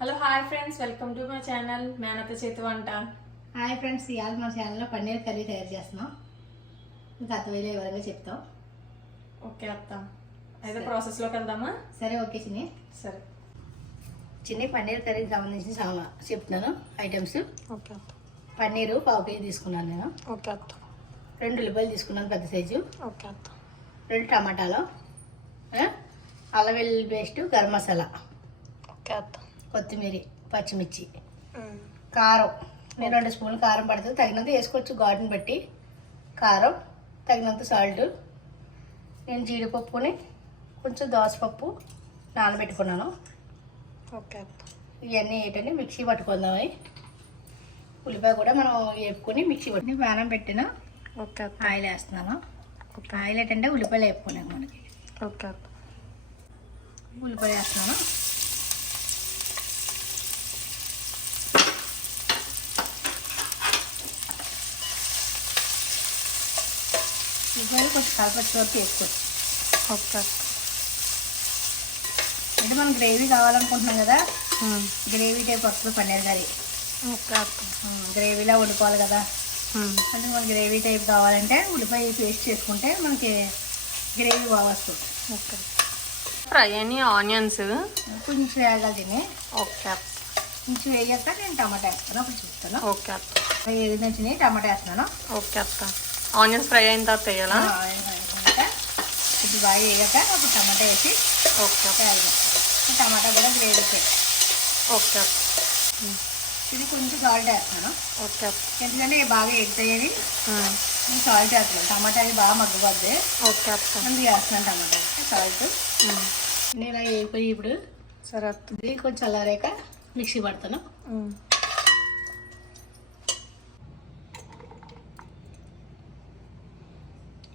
Hello hi friends, welcome to my channel మేనత చేతి వంట. హాయ్ ఫ్రెండ్స్, ఇవాళ మన ఛానల్లో పన్నీర్ కర్రీ తయారు చేస్తున్నాం. ఇంకా అర్థమయ్యే వివరంగా చెప్తాం. ఓకే అత్త, అయితే ప్రాసెస్లోకి వెళ్దామా? సరే, ఓకే చిన్ని. సరే చిన్ని, పన్నీర్ కర్రీకి సంబంధించిన చెప్తున్నాను ఐటమ్స్. ఓకే అత్త. పన్నీరు 1/2 కేజీ తీసుకున్నాను నేను. ఓకే అత్త. 2 ఉల్లిపాయలు తీసుకున్నాను పెద్ద సైజు. ఓకే అత్త. 2 టమాటాలు, అల్లం వెల్లుల్లి పేస్ట్, గరం మసాలా, ఓకే అత్త. కొత్తిమీర, పచ్చిమిర్చి, కారం. నేను 2 స్పూన్లు కారం పడుతుంది, తగినంత వేసుకోవచ్చు ఘాటుని బట్టి. కారం, తగినంత సాల్ట్. నేను జీడిపప్పుని కొంచెం దోసపప్పు నానబెట్టుకున్నాను. ఓకే అత్త. ఇవన్నీ ఏంటంటే మిక్సీ పట్టుకుందామని. ఉల్లిపాయ కూడా మనం వేపుకొని మిక్సీ పట్టుకుని బాణం పెట్టిన. ఓకే అత్త. ఆయిల్ వేస్తున్నాను. ఆయిల్ ఏంటంటే ఉల్లిపాయలు వేపుకున్నాను మనకి. ఓకే అత్త. ఉల్లిపాయ వేస్తున్నాను. ఉల్లిపాయలు కొంచెం కలపచ్చి వరకు వేసుకోవచ్చు. ఓకే అత్త. అంటే మనం గ్రేవీ కావాలనుకుంటున్నాం కదా, గ్రేవీ టైప్ వస్తుంది పన్నీర్ కర్రీ. ఓకే అత్త. గ్రేవీలా వండుకోవాలి కదా, అంటే మనకి గ్రేవీ టైప్ కావాలంటే ఉల్లిపాయ పేస్ట్ చేసుకుంటే మనకి గ్రేవీ బాగా వస్తుంది. ఓకే. ఫ్రై అని ఆనియన్స్ కొంచెం వేగాలి తిని. ఓకే అత్త. కొంచెం వేగాక నేను టమాటా వేస్తాను, అప్పుడు చూస్తాను. ఓకే అత్త. వేగిందని టమాటా వేస్తున్నాను. ఓకే అత్త. ఆనియన్స్ ఫ్రై అయిన తర్వాత వేయాలా? ఇది బాగా వేగాక అప్పుడు టమాటా వేసి ఓకే. టమాటా కూడా గ్రేవీ చేయాలి. ఓకే అత్త. ఇది కొంచెం సాల్ట్ వేస్తున్నాను. ఓకే అత్త. ఎందుకంటే బాగా ఎగుతాయని నేను సాల్ట్ వేస్తున్నాను. టమాటా అది బాగా మగ్గిపోద్ది. ఓకే అత్త. అందుకు వేస్తున్నాను టమాటా సాల్ట్. నేను ఇలా వేయిపోయి ఇప్పుడు సరే అత్త. ఇది కొంచెం చల్లారాక మిక్సీ పడతాను.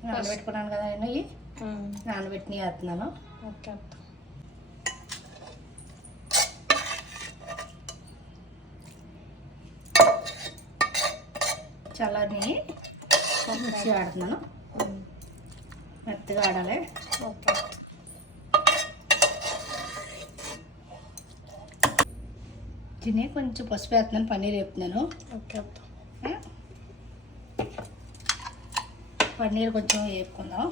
నానబెట్టుకున్నాను కదా నేను, ఇవి నానబెట్టినవి వేస్తున్నాను. ఓకే అత్త. చల్లారిని మిక్సీ ఆడుతున్నాను. మెత్తగా ఆడాలి. ఓకే. తిని కొంచెం పసుపు వేస్తున్నాను, పన్నీర్ వేపుతున్నాను. ఓకే అత్త. పన్నీర్ కొంచెం వేపుకుందాం.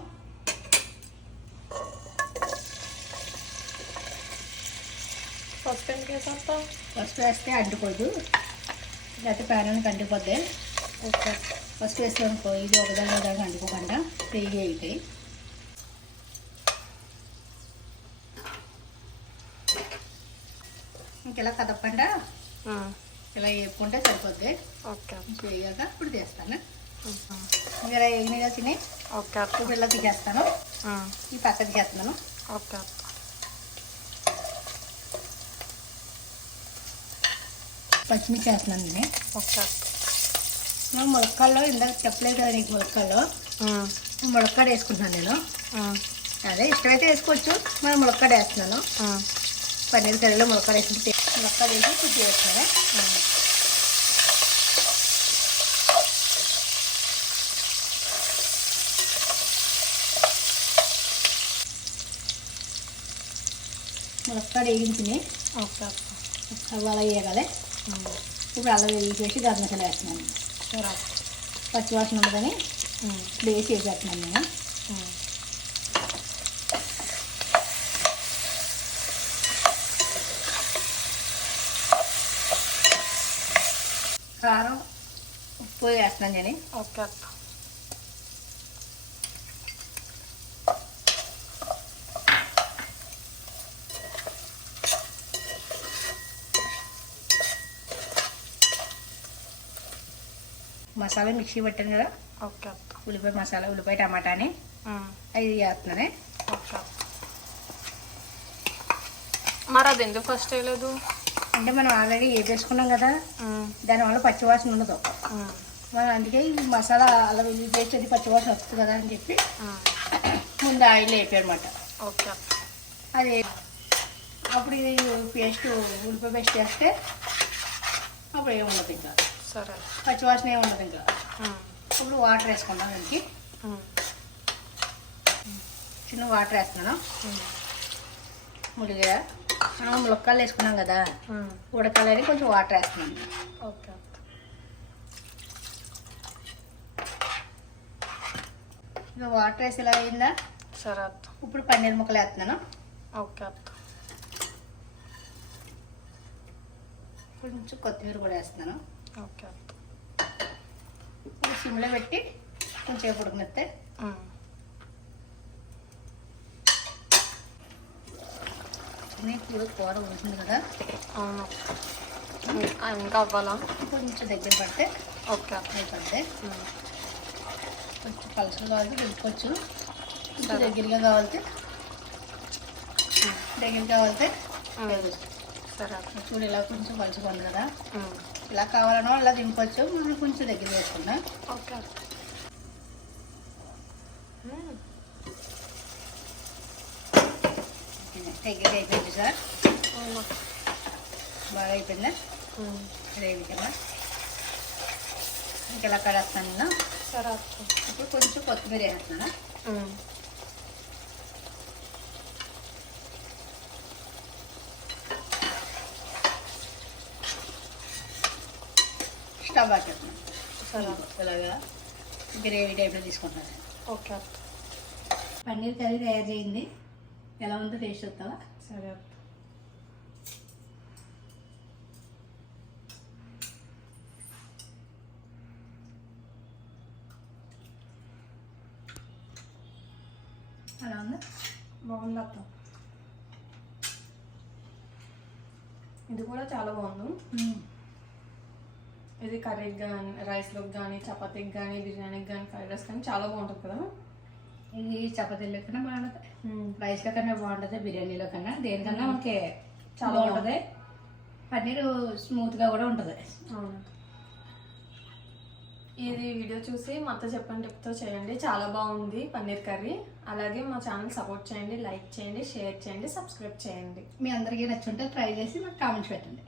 ఫస్ట్ టైం చేసేస్తా. పసుపు వేస్తే అంటుకోదు, లేకపోతే ప్యానానికి అంటుకోద్ది. ఓకే. పసుపు వేస్తే అనుకో ఇది ఒకదాని ఒకదానికి అంటుకోకుండా ఫ్రీగా అవుతాయి. ఇంకెలా కదపకుండా ఇలా వేపుకుంటే సరిపోద్ది. ఓకే. వేయాక ఇప్పుడు తీస్తాను. ఇలా వేగినాయి కదా తిని. ఓకే అత్త. ఇప్పుడు ఇలా తీసేస్తాను. ఈ పక్కకి చేస్తున్నాను. ఓకే అత్త. పచ్చిమిర్చి వేస్తున్నాను నేను. ఓకే అత్త. నేను ములక్కాడలో ఇందాక చెప్పలేదు కదా నీకు, ములక్కాడలో ములక్కాడ వేసుకుంటున్నాను నేను. అదే ఇష్టమైతే వేసుకోవచ్చు, మనం ములక్కాడ వేస్తున్నాను. పన్నీర్ కర్రీలో ములక్కాడ వేసి ములక్కాడ వేసి కుట్టి వేస్తున్నాను. ములక్కాడ వేగించుని. ఓకే అత్త. అలా వేయగాలి. ఇప్పుడు అల్లం వేసి గరం మసాలా వేస్తున్నాను. సరే. పచ్చివాసన ఉండదని వేసి వేసేస్తున్నాను నేను. కారం, ఉప్పు వేస్తున్నాను నేను. ఓకే అత్త. మసాలా మిక్సీ పెట్టాను కదా, ఓకే అత్త. ఉల్లిపాయ మసాలా, ఉల్లిపాయ టమాటాని అవి వేస్తున్నానే. ఓకే అత్త. మరి అది ఎందుకు ఫస్ట్ వేయలేదు? అంటే మనం ఆల్రెడీ వేపేసుకున్నాం కదా, దానివల్ల పచ్చివాసన ఉండదు. మనం అందుకే ఈ మసాలా అలా వెల్లుల్లి పేస్ట్ అది పచ్చివాసన వస్తుంది కదా అని చెప్పి ముందు ఆయిల్ వేపాను అనమాట. ఓకే అత్త. అది అప్పుడు ఇది పేస్ట్, ఉల్లిపాయ పేస్ట్ వేస్తే అప్పుడు ఏముండదు, ఇంకా సరే పచ్చివాసన ఏముండదు. ఇంకా ఇప్పుడు వాటర్ వేసుకుందాం. దానికి చిన్న వాటర్ వేస్తున్నాను. ములిగా మనం ములక్కాయలు వేసుకున్నాం కదా, ఉడకాలని కొంచెం వాటర్ వేస్తున్నాను. ఓకే అత్త. ఇక వాటర్ వేసి ఇలా అయిందా, సరే అత్త. ఇప్పుడు పన్నీర్ ముక్కలు వేస్తున్నాను. ఓకే అత్త. కొంచెం కొత్తిమీర కూడా వేస్తున్నాను. ఓకే అత్త. ఇప్పుడు సిమ్లో పెట్టి కొంచెం ఉడకనిస్తే ఇప్పుడు కూర ఉంటుంది కదా. అవును, ఇంకా అవ్వాలా? కొంచెం దగ్గర పడితే ఓకే అత్త. అయిపోద్ది. కొంచెం పలుసులు కావాలంటే దింపుకోవచ్చు, కొంచెం దగ్గరగా కావాలంటే సరే అత్త. చూడు ఇలా కొంచెం పలుసుగా ఉంది కదా, ఇలా కావాలనో ఇలా దింపొచ్చు. మనం కొంచెం దగ్గర వేసుకుందాం. ఓకే అత్త. దగ్గర అయిపోయింది సార్, బాగా అయిపోయిందా గ్రేవీ కదా. ఇంక ఇలా కడేస్తాను. సరే అత్త. ఇప్పుడు కొంచెం కొత్తిమీర వేస్తున్నాను. స్టవ్ ఆకేస్తున్నాను. సరే ఇలాగా గ్రేవీ టైప్లో తీసుకుంటాను. ఓకే అత్త. పన్నీర్ కర్రీ తయారు చేయింది. ఎలా ఉందో టేస్ట్ వస్తావా? సరే అత్త. అలా ఉందా? బాగుంది అత్త. ఇది కూడా చాలా బాగుంది. ఇది కర్రీకి కానీ, రైస్లోకి కానీ, చపాతీకి కానీ, బిర్యానీకి కానీ, ఫ్రైడ్ రైస్ కానీ చాలా బాగుంటుంది కదా. ఇది చపాతీలో కన్నా బాగుంటుంది, రైస్లో కన్నా బాగుంటుంది, బిర్యానీలో కన్నా దేనికన్నా మనకి చాలా బాగుంటుంది. పన్నీరు స్మూత్గా కూడా ఉంటుంది. అవును. ఇది వీడియో చూసి మా అత్త చెప్పిన టిప్తో చేయండి, చాలా బాగుంది పన్నీర్ కర్రీ. అలాగే మా ఛానల్ సపోర్ట్ చేయండి, లైక్ చేయండి, షేర్ చేయండి, సబ్స్క్రైబ్ చేయండి. మీ అందరికీ నచ్చుంటే ట్రై చేసి మాకు కామెంట్స్ పెట్టండి.